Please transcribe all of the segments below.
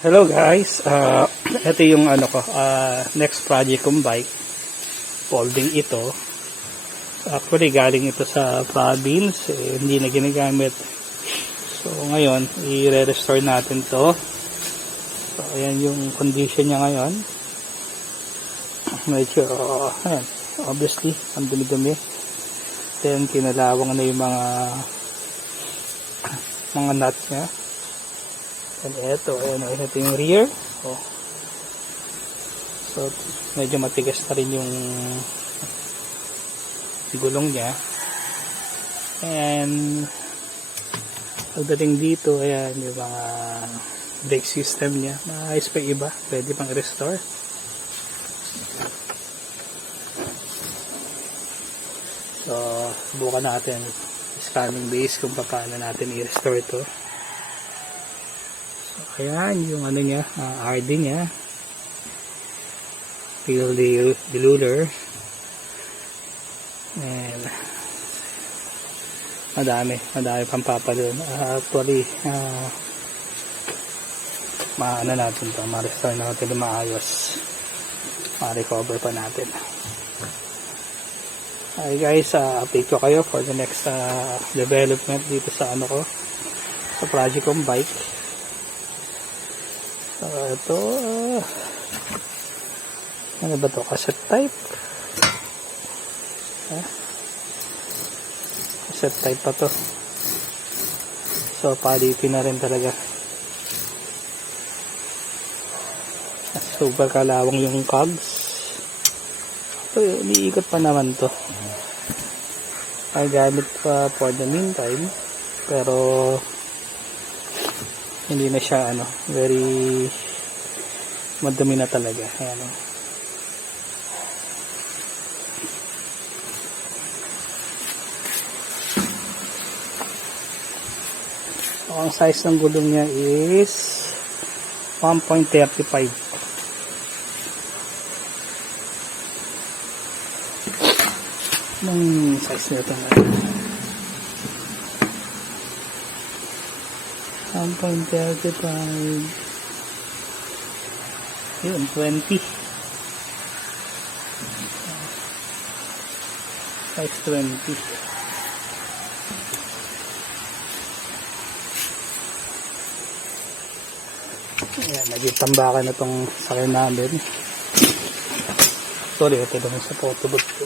Hello guys, ito yung next project kong bike, folding ito. Actually galing ito sa province, hindi na ginagamit. So ngayon, i-restore natin to. So ayan yung condition niya ngayon. Medyo, ayan, obviously, ang dumi-dumi. Then kinalawang na yung mga nuts niya. And ito yung rear. So medyo matigas na rin yung gulong niya. And pagdating dito, ayan yung mga brake system niya. Maayos pa iba, pwede pang restore. So subukan natin scanning base kung paano natin i-restore ito. Ayan yung niya, RD niya, field deluder, and madami pang papalun. Actually maano natin to, ma-restore natin na maayos, ma-recover pa natin. Hi guys, update ko kayo for the next development dito sa sa project kong bike. So ito, ano ba to, cassette type? Cassette type pa to. So palitin na rin talaga. Super kalawang yung cogs. So iniikot pa naman to. Ay gamit pa for the meantime, pero hindi na siya very madumi na talaga. Ayan. So, ang size ng gulong niya is 1.35. Anong size nito na? 1.35. Yun, 20. Size 20. Ayan, naging tambakan na itong sakay namin. Sorry, ito naman sa photobooth ko.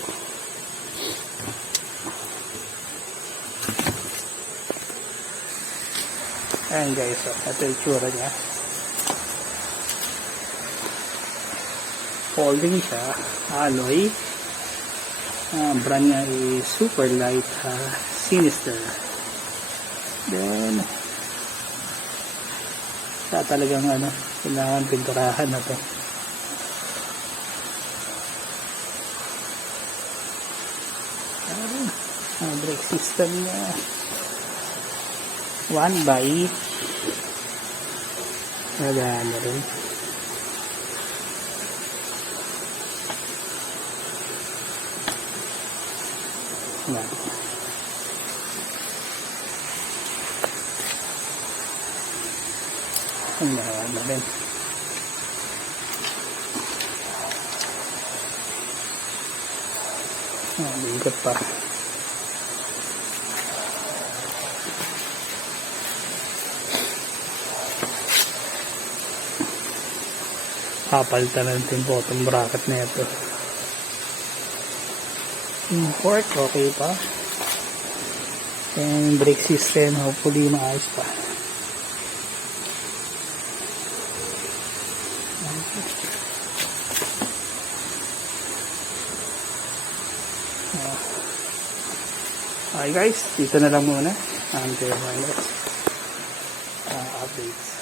Ayan guys, ito yung tsura niya. Folding siya, alloy. Brand niya is Super Light Sinister. Then siya talagang kailangan pinturahan na to. Brake system niya 1x na rin. Na rin. Bigot pa. Papalitan natin yung bottom bracket na ito. Yung fork, okay pa. And brake system, hopefully maayos pa. Okay guys, dito na lang muna. Until my next updates.